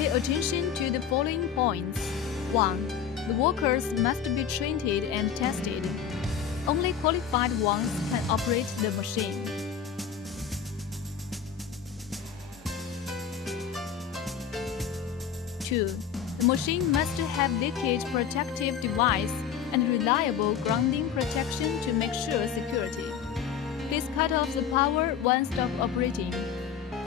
Pay attention to the following points. 1. The workers must be trained and tested. Only qualified ones can operate the machine. 2. The machine must have leakage protective device and reliable grounding protection to make sure security. Please cut off the power when stop operating.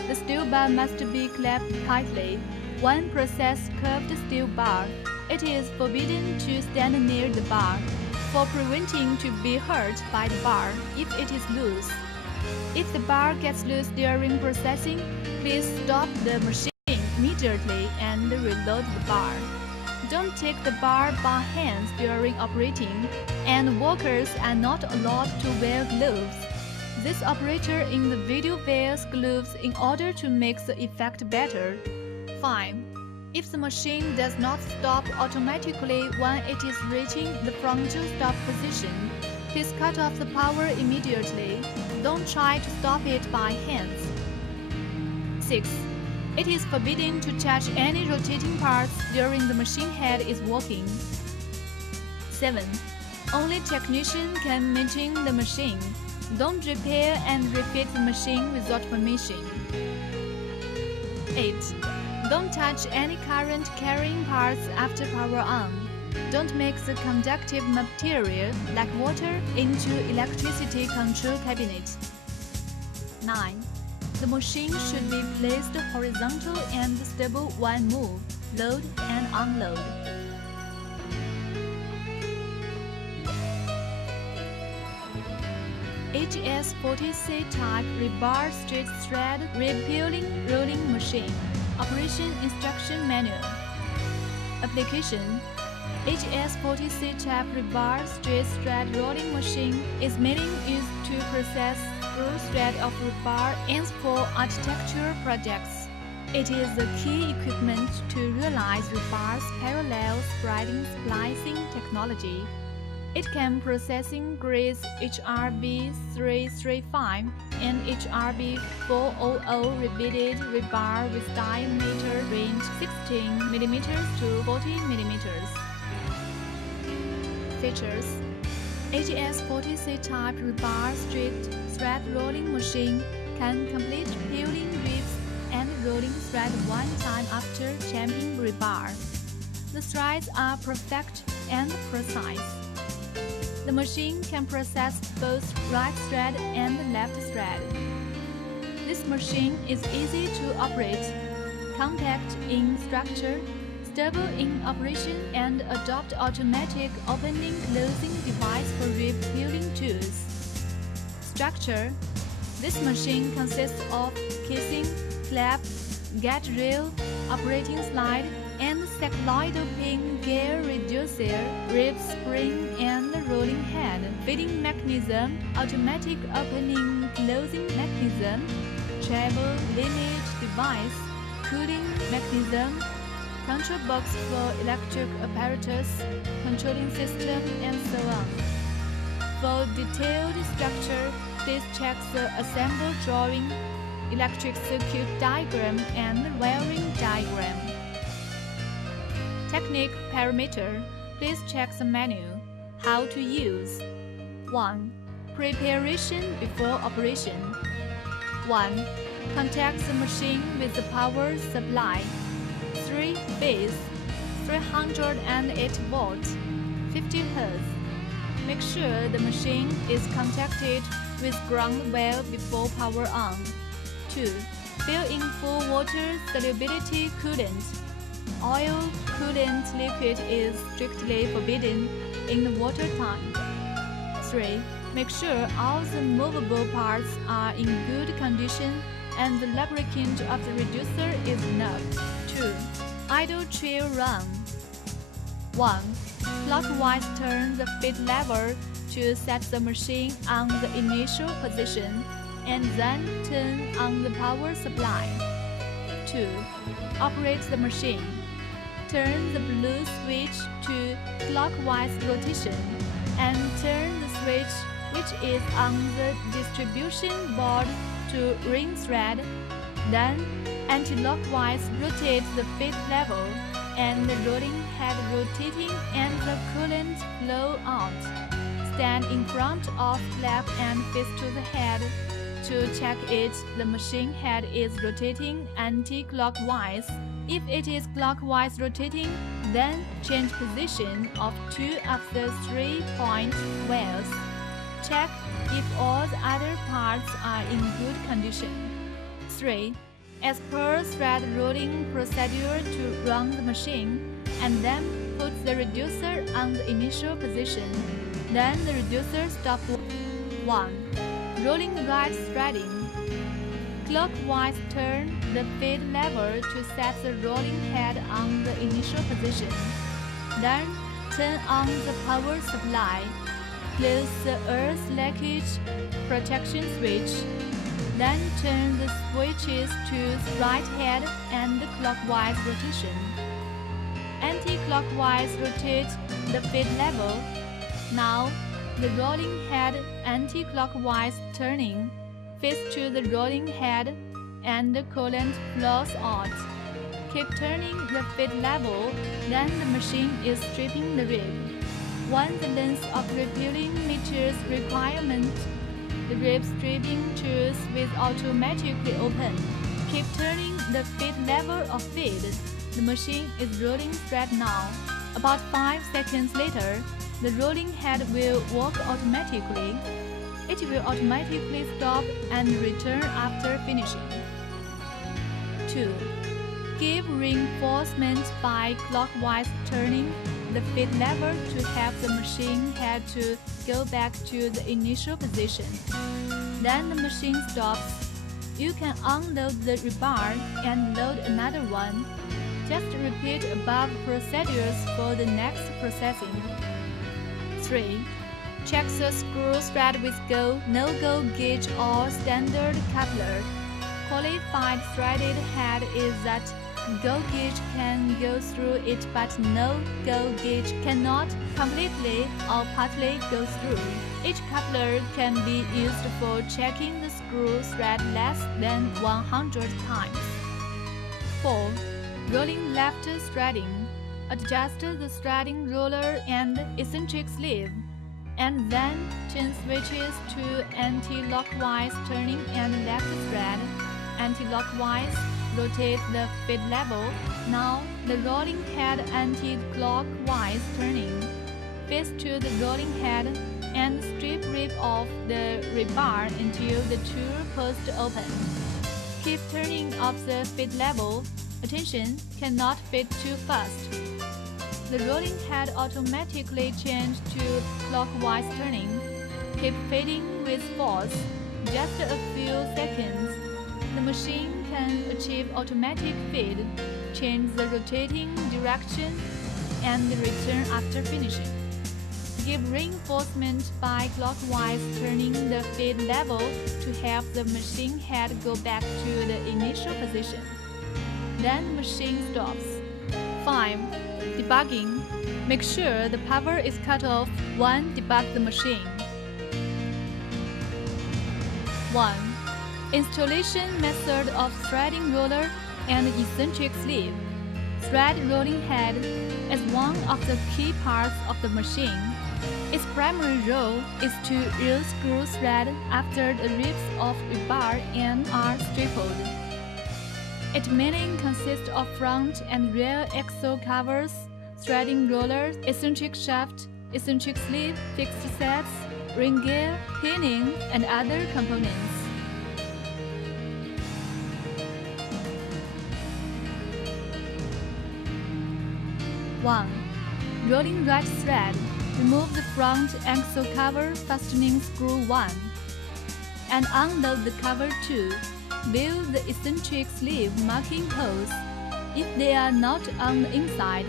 The steel bar must be clamped tightly. When processed curved steel bar, it is forbidden to stand near the bar, for preventing to be hurt by the bar if it is loose. If the bar gets loose during processing, please stop the machine immediately and reload the bar. Don't take the bar by hands during operating, and workers are not allowed to wear gloves. This operator in the video wears gloves in order to make the effect better. 5. If the machine does not stop automatically when it is reaching the frontal stop position, please cut off the power immediately. Don't try to stop it by hands. 6. It is forbidden to touch any rotating parts during the machine head is working. 7. Only technician can maintain the machine. Don't repair and refit the machine without permission. 8. Don't touch any current carrying parts after power on. Don't mix the conductive material, like water, into electricity control cabinet. 9. The machine should be placed horizontal and stable when moved, load and unload. AGS 40C type rebar straight thread rib peeling rolling machine. Operation Instruction Manual. Application: AGS 40C type rebar straight thread rolling machine is mainly used to process through thread of rebar ends for architecture projects. It is the key equipment to realize rebar's parallel spreading splicing technology. It can processing grades HRB 335 and HRB 400 repeated rebar with diameter range 16 mm to 40 mm. Features: AGS 40C type rebar straight thread rolling machine can complete peeling ribs and rolling thread one time after champing rebar. The threads are perfect and precise. The machine can process both right thread and left thread. This machine is easy to operate, compact in structure, stable in operation, and adopt automatic opening-closing device for rib peeling tools. Structure: this machine consists of casing, clamp, gate rail, operating slide, and cycloidal pin gear reducer, rib spring, and rolling head, feeding mechanism, automatic opening closing mechanism, travel lineage device, cooling mechanism, control box for electric apparatus, controlling system, and so on. For detailed structure, please check the assembled drawing, electric circuit diagram, and wiring diagram. Technique parameter: please check the menu. How to use: 1. Preparation before operation. 1. Contact the machine with the power supply. 3 phase, 308 volts, 50 Hz. Make sure the machine is contacted with ground well before power on. 2. Fill in full water solubility coolant. Oil coolant liquid is strictly forbidden in the water tank. 3. Make sure all the movable parts are in good condition and the lubricant of the reducer is enough. 2. Idle trail run. 1. Clockwise turn the feed lever to set the machine on the initial position, and then turn on the power supply. 2. Operate the machine. Turn the blue switch to clockwise rotation, and turn the switch which is on the distribution board to ring thread. Then, anti-clockwise rotate the feed level and the rolling head rotating and the coolant flow out. Stand in front of flap and face to the head. To check it, the machine head is rotating anti-clockwise. If it is clockwise rotating, then change position of 2 of the 3-point wheels. Check if all the other parts are in good condition. 3. As per thread rolling procedure to run the machine, and then put the reducer on the initial position. Then the reducer stop. 1. Rolling right threading. Clockwise turn the feed lever to set the rolling head on the initial position. Then turn on the power supply. Close the earth leakage protection switch. Then turn the switches to right head and clockwise rotation. Anti-clockwise rotate the feed level. Now, the rolling head anti-clockwise turning, face to the rolling head, and the coolant flows out. Keep turning the feed level, then the machine is stripping the rib. When the length of repealing meets requirement, the rib stripping tools will automatically open. Keep turning the feed level of feed. The machine is rolling straight now. About 5 seconds later, the rolling head will work automatically. It will automatically stop and return after finishing. 2. Give reinforcement by clockwise turning the feed lever to help the machine head to go back to the initial position. Then the machine stops. You can unload the rebar and load another one. Just repeat above procedures for the next processing. 3. Check the screw thread with go, no-go gauge or standard coupler. Qualified threaded head is that go gauge can go through it but no-go gauge cannot completely or partly go through. Each coupler can be used for checking the screw thread less than 100 times. 4. Rolling left threading. Adjust the threading roller and eccentric sleeve, and then turn switches to anti-lockwise turning and left thread. Anti-lockwise, rotate the feed level. Now the rolling head anti-clockwise turning. Face to the rolling head and strip rib off the rebar until the tool post open. Keep turning up the feed level. Attention, cannot feed too fast. The rolling head automatically changes to clockwise turning. Keep feeding with force, just a few seconds. The machine can achieve automatic feed, change the rotating direction, and return after finishing. Give reinforcement by clockwise turning the feed level to help the machine head go back to the initial position. Then the machine stops. 5. Debugging. Make sure the power is cut off when debug the machine. 1. Installation method of threading roller and eccentric sleeve. Thread rolling head is one of the key parts of the machine. Its primary role is to reel screw thread after the ribs of rebar end are stripped. It mainly consists of front and rear axle covers, threading rollers, eccentric shaft, eccentric sleeve, fixed sets, ring gear, pinion, and other components. 1. Rolling right thread. Remove the front axle cover fastening screw 1 and unload the cover 2. Build the eccentric sleeve marking holes. If they are not on the inside,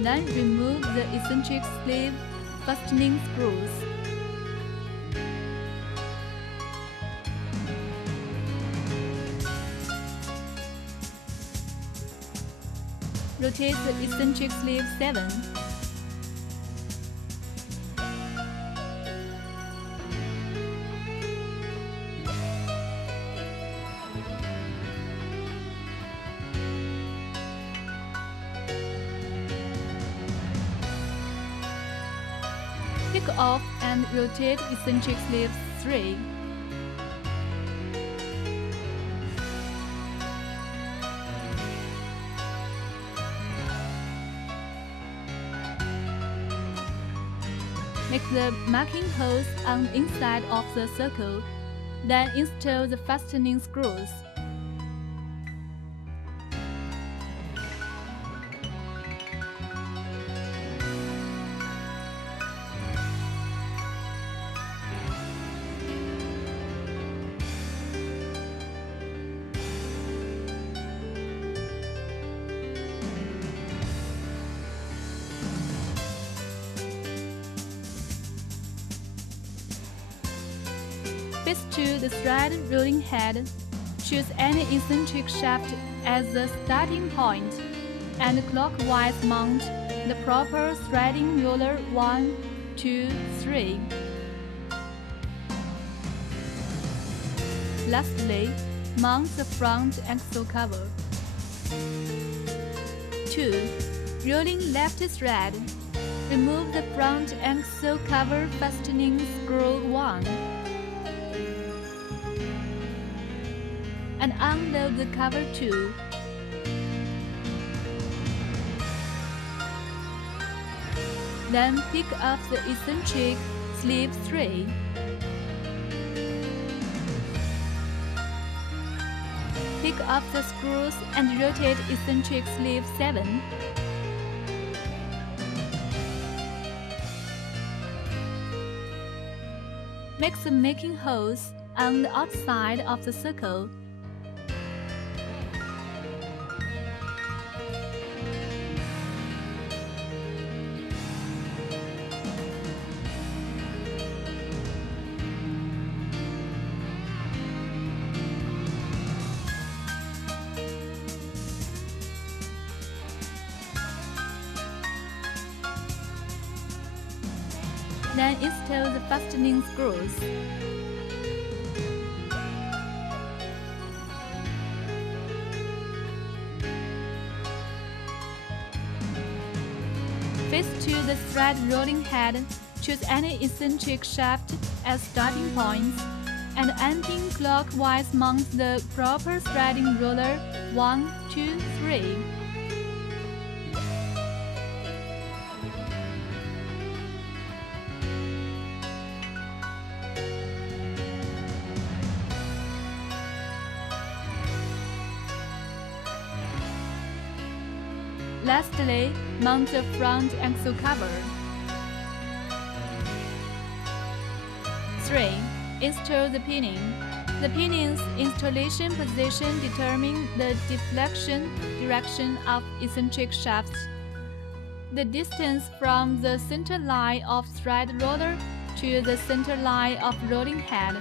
then remove the eccentric sleeve fastening screws. Rotate the eccentric sleeve 7. Pick off and rotate eccentric sleeve 3. Make the marking holes on the inside of the circle, then install the fastening screws. Fix to the thread rolling head. Choose any eccentric shaft as the starting point, and clockwise mount the proper threading roller 1, 2, 3. Lastly, mount the front axle cover. 2. Rolling left thread. Remove the front axle cover fastening screw 1. And unload the cover 2. Then pick up the eccentric sleeve 3. Pick up the screws and rotate eccentric sleeve 7. Make the making holes on the outside of the circle. Then install the fastening screws. Fix to the thread rolling head. Choose any eccentric shaft as starting points, and anti-clockwise mount the proper threading roller 1, 2, 3. Lastly, mount the front axle cover. 3. Install the pinion. The pinion's installation position determines the deflection direction of eccentric shafts. The distance from the center line of thread roller to the center line of rolling head.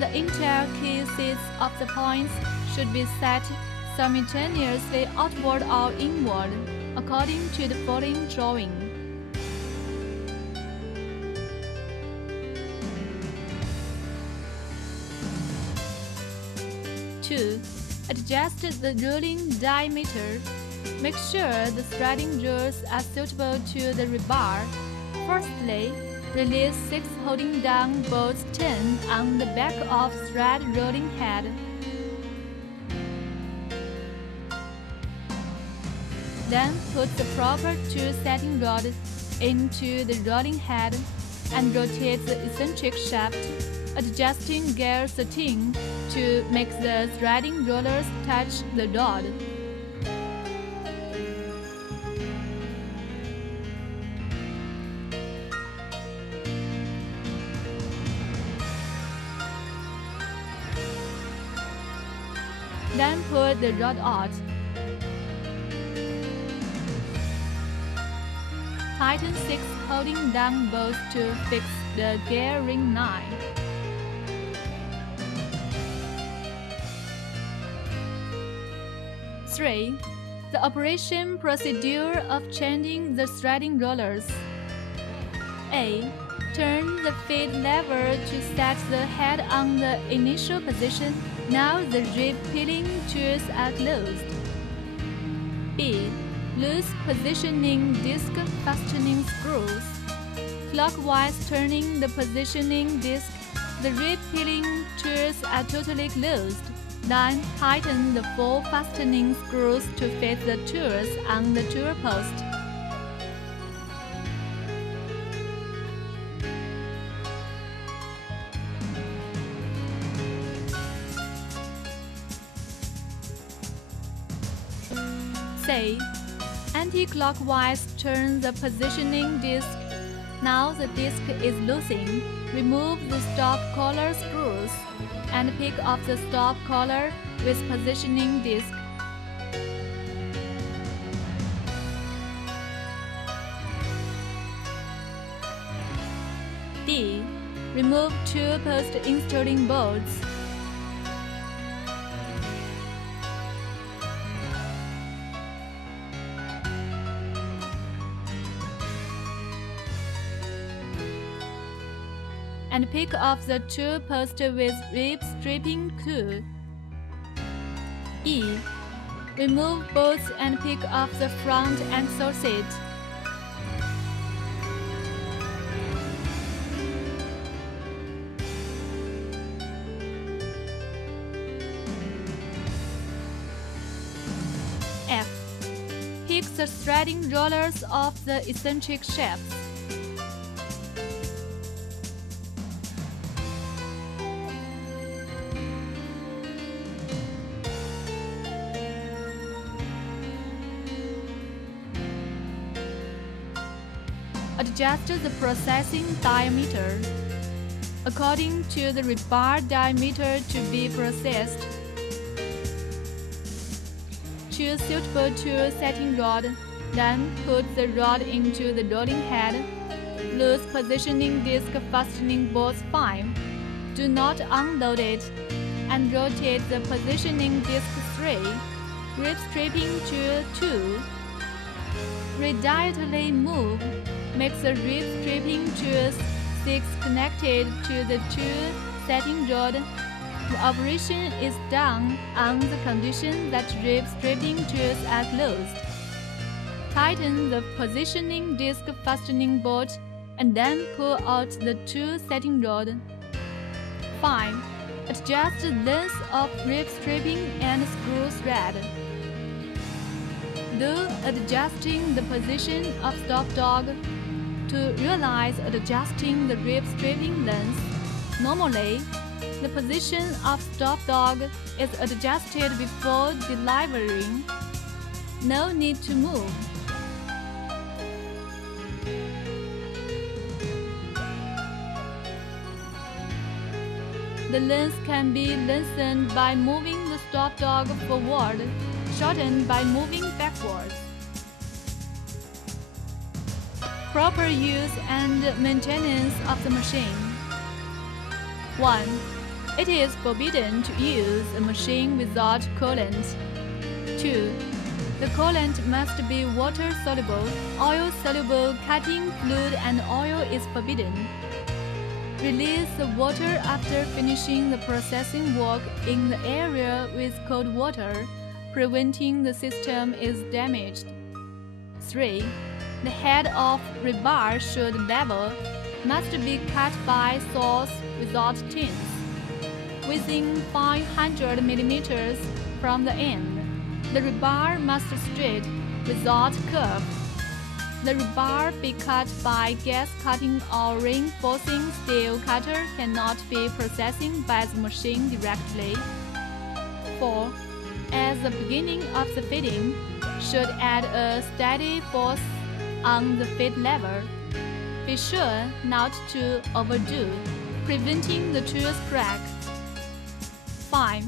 The entire cases of the points should be set simultaneously outward or inward, according to the following drawing. Two. Adjust the rolling diameter. Make sure the threading rolls are suitable to the rebar. Firstly, release 6 holding down bolts 10 on the back of thread rolling head. Then put the proper 2 setting rod into the rolling head and rotate the eccentric shaft, adjusting gear setting to make the threading rollers touch the rod. Then pull the rod out. Tighten 6 holding down bolts to fix the gear ring 9. Three. The operation procedure of changing the threading rollers. A. Turn the feed lever to set the head on the initial position. Now the rib peeling tools are closed. B. Loose positioning disc fastening screws. Clockwise turning the positioning disc, the rib peeling tools are totally closed. Then tighten the 4 fastening screws to fit the tools on the tool post. C. Anti-clockwise turn the positioning disc. Now the disc is loosened. Remove the stop collar screws and pick off the stop collar with positioning disc. D. Remove tool post installing bolts. And pick off the tool post with rib stripping tool. E. Remove bolts and pick off the front axle seat. F. Pick the threading rollers off the eccentric shafts. Adjust the processing diameter according to the rebar diameter to be processed. Choose suitable tool setting rod, then put the rod into the rolling head. Loose positioning disc fastening bolts 5. Do not unload it, and rotate the positioning disc 3. Rib stripping tool 2. Radially move. Make the rib stripping tools 6 connected to the tool setting rod. The operation is done on the condition that rib stripping tools are closed. Tighten the positioning disc fastening bolt and then pull out the tool setting rod. 5. Adjust the length of rib stripping and screw thread. Do adjusting the position of stop dog. To realize adjusting the rib stripping length, normally, the position of stop dog is adjusted before delivering. No need to move. The length can be lengthened by moving the stop dog forward, shortened by moving backwards. Proper use and maintenance of the machine. 1. It is forbidden to use a machine without coolant. 2. The coolant must be water-soluble, oil-soluble, cutting fluid and oil is forbidden. Release the water after finishing the processing work in the area with cold water, preventing the system is damaged. 3. The head of rebar should level, must be cut by saws without tins, within 500 mm from the end. The rebar must straight, without curve. The rebar be cut by gas cutting or reinforcing steel cutter cannot be processing by the machine directly. 4. At the beginning of the fitting, should add a steady force on the feed lever. Be sure not to overdo, preventing the tools crack. 5.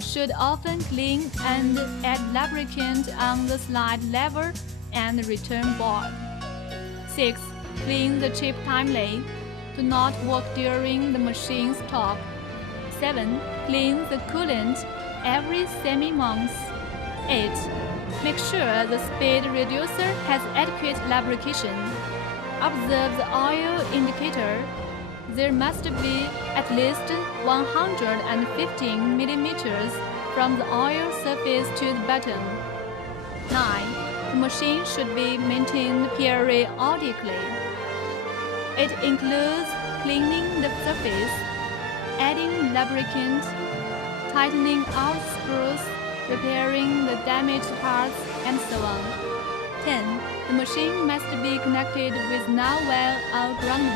Should often clean and add lubricant on the slide lever and return board. 6. Clean the chip timely. Do not work during the machine's top. 7. Clean the coolant every semi-month. 8. Make sure the speed reducer has adequate lubrication. Observe the oil indicator. There must be at least 115 mm from the oil surface to the bottom. 9. The machine should be maintained periodically. It includes cleaning the surface, adding lubricant, tightening out screws, repairing the damaged parts, and so on. 10. The machine must be connected with now well or ground